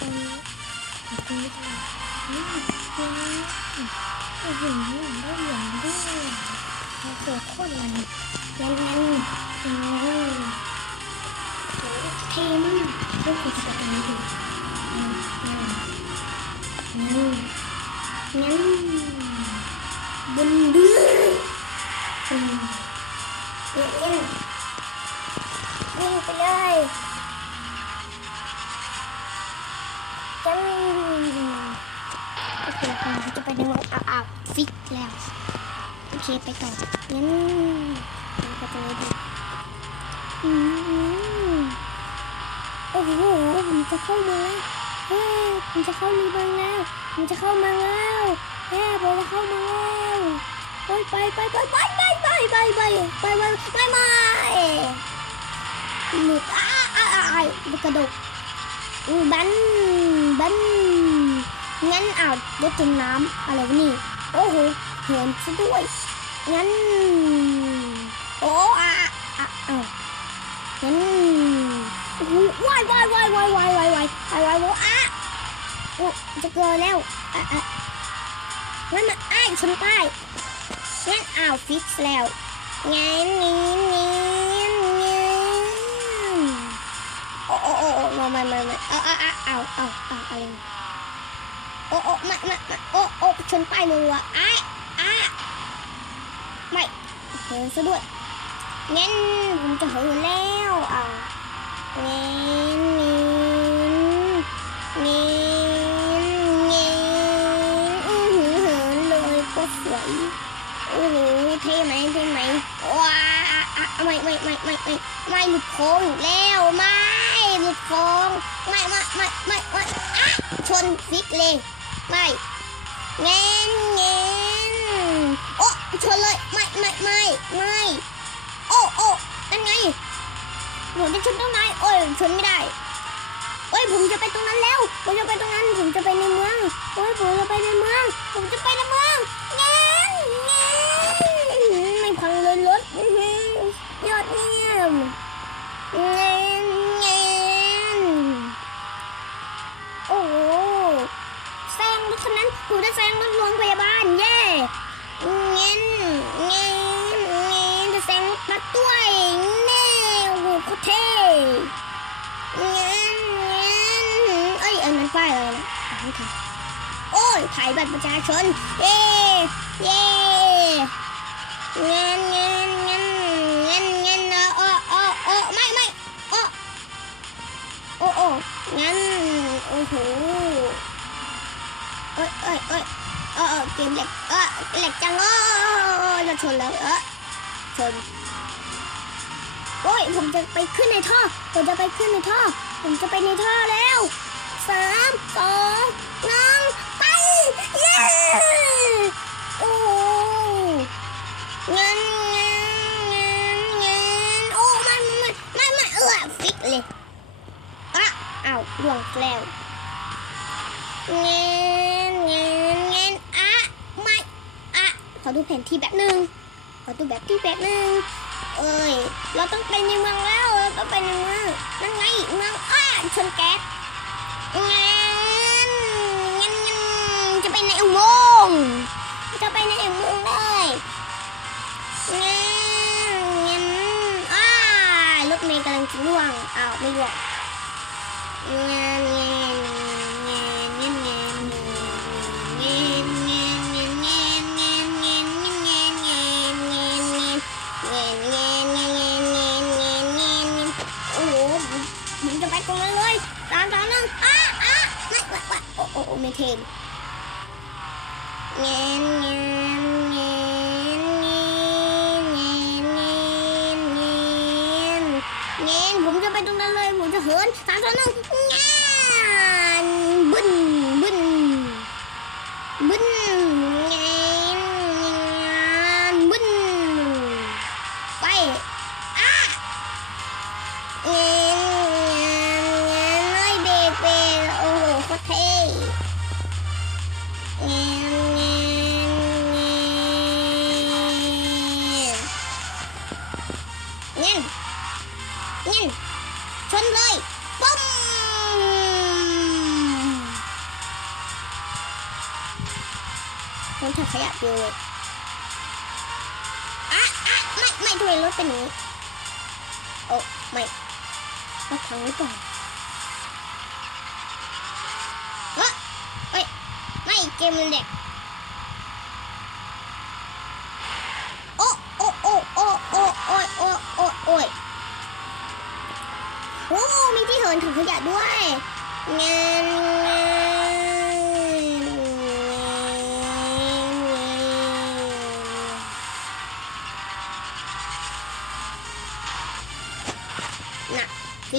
อย่างนี้ได้อย่างนี้เราเจอคนมันนั้นนั้นนั้นเทมลูกไปะสุนดูนั่นนั่นบนดื้อเอ็นเอ็นไปเลย โอเคค่ะจะไปในเมือาอาฟิกแล้ว โอเคไปต่องั้นไปตรงนี้ดีอืมโอ้โหผมจะเข้ามือแล้วเฮ้ยผมจะเข้าในเมืองแล้วผมจะเข้ามืองแล้วเฮ้ยผมจะเข้ามืองแล้วโอ้ยไปไปไปไปไปไปไปไปไปไปไปไปไปหลุดอ้าอ้าอ้าอ้ากระดกอือบันบัน งั้นอ้าวรถจมน้ำอะไรวะนี่โอ้โหเหินซะด้วย งั้น โอ้อะอะอ้าวงั้นโอ้โหวายวายวายวายวายวายวายวายวายวายอะโอ้จะเกินแล้วอะอะงั้นมาอ้ายชนป้ายงั้นอ้าวฟิกซ์แล้วงั้นงี้งี้งี้โอ้โอ้โอ้โอ้มามามามาเอาเอาเอาเอาเอาเอาอะไร โอ้โอ้มามามาโอ้โอ้ชนป้ายมือวะอ้าอ้าไม่เหินซะด้วยงั้นผมจะเหินแล้วอ่างั้นงั้นงั้นอือหือเหินเลยก็สวยโอ้โหเท่ไหมเท่ไหมว้าอะไม่ไม่ไม่ไม่ไม่ไม่หลุดโค้งแล้วไม่หลุดโค้งไม่ไม่ไม่ไม่ไม่อะชนฟิกเลย ไม่เงี้นเงี้นโอ้ชนเลยไม่ไม่ไม่ไม่โอ้โอ้นั่นไงหนูจะชนต้นไม้โอ้ยชนไม่ได้โอ้ยผมจะไปตรงนั้นแล้ว ผมจะไปตรงนั้น ผมจะไปในเมืองโอ้ยผมจะไปในเมือง ผมจะไปในเมืองเงี้นเงี้นไม่พังเลยรถยอดเยี่ยมเงี้น โอ้ยถ่ายบัตรประชาชน เย่เย่เงี้เงี้ยเงี้ยเงี้ยเงี้ยเออเออเออไม่ไม่เออโอ้โอ้งั้นโอ้โหเอ้ยเอ้ยเอ้ยเออเกมเหล็กเออเหล็กจังเออจะชนแล้วเออชนโอ้ยผมจะไปขึ้นในท่อ ผมจะไปขึ้นในท่อ ผมจะไปในท่อแล้วสามสองหนึ่ง เย้โอ้งั้นงั้นงั้นงั้นโอ้ไม่ไม่ไม่ไม่เออฟิกเลยอะเอาวล่วงแล้วเงี้ยเงี้ยเงี้ยอะไม่อะขอดูแผนที่แบบหนึ่งขอดูแบบที่แบบหนึ่งเอ้ยเราต้องไปในเมืองแล้วเราต้องไปในเมืองนั่นไงเมืองอ้าชนแก๊สเงี้ยเงี้ยเงี้ยจะไปใน อุโมงค์จะไปในอุโมงค์เลยงี้ยเงี้ยอ้ารถเมล์กำลังจะล่วงอ้าวไม่ล่วงเงี้ยเงี้ยโอ้โหผมจะไปตรงนั้นเลยสามสองหนึ่งอ้าอ้าไม่ไม่ไม่โอ้โอ้โอ้ไม่เทน ผมจะไปตรงนั้นเลย ผมจะเหินสามสองหนึ่ง เงี้ยเงี้ยชนเลยปุ้มรถถังขยะอยู่อะอะไม่ไม่ทำไมรถเป็นี้โอ้ไม่มาทางนี้อเปล่าเฮ้ยไม่เกมเด็ก โอ้มีที่เหินถังขยะด้วยงานงานน่ะสิ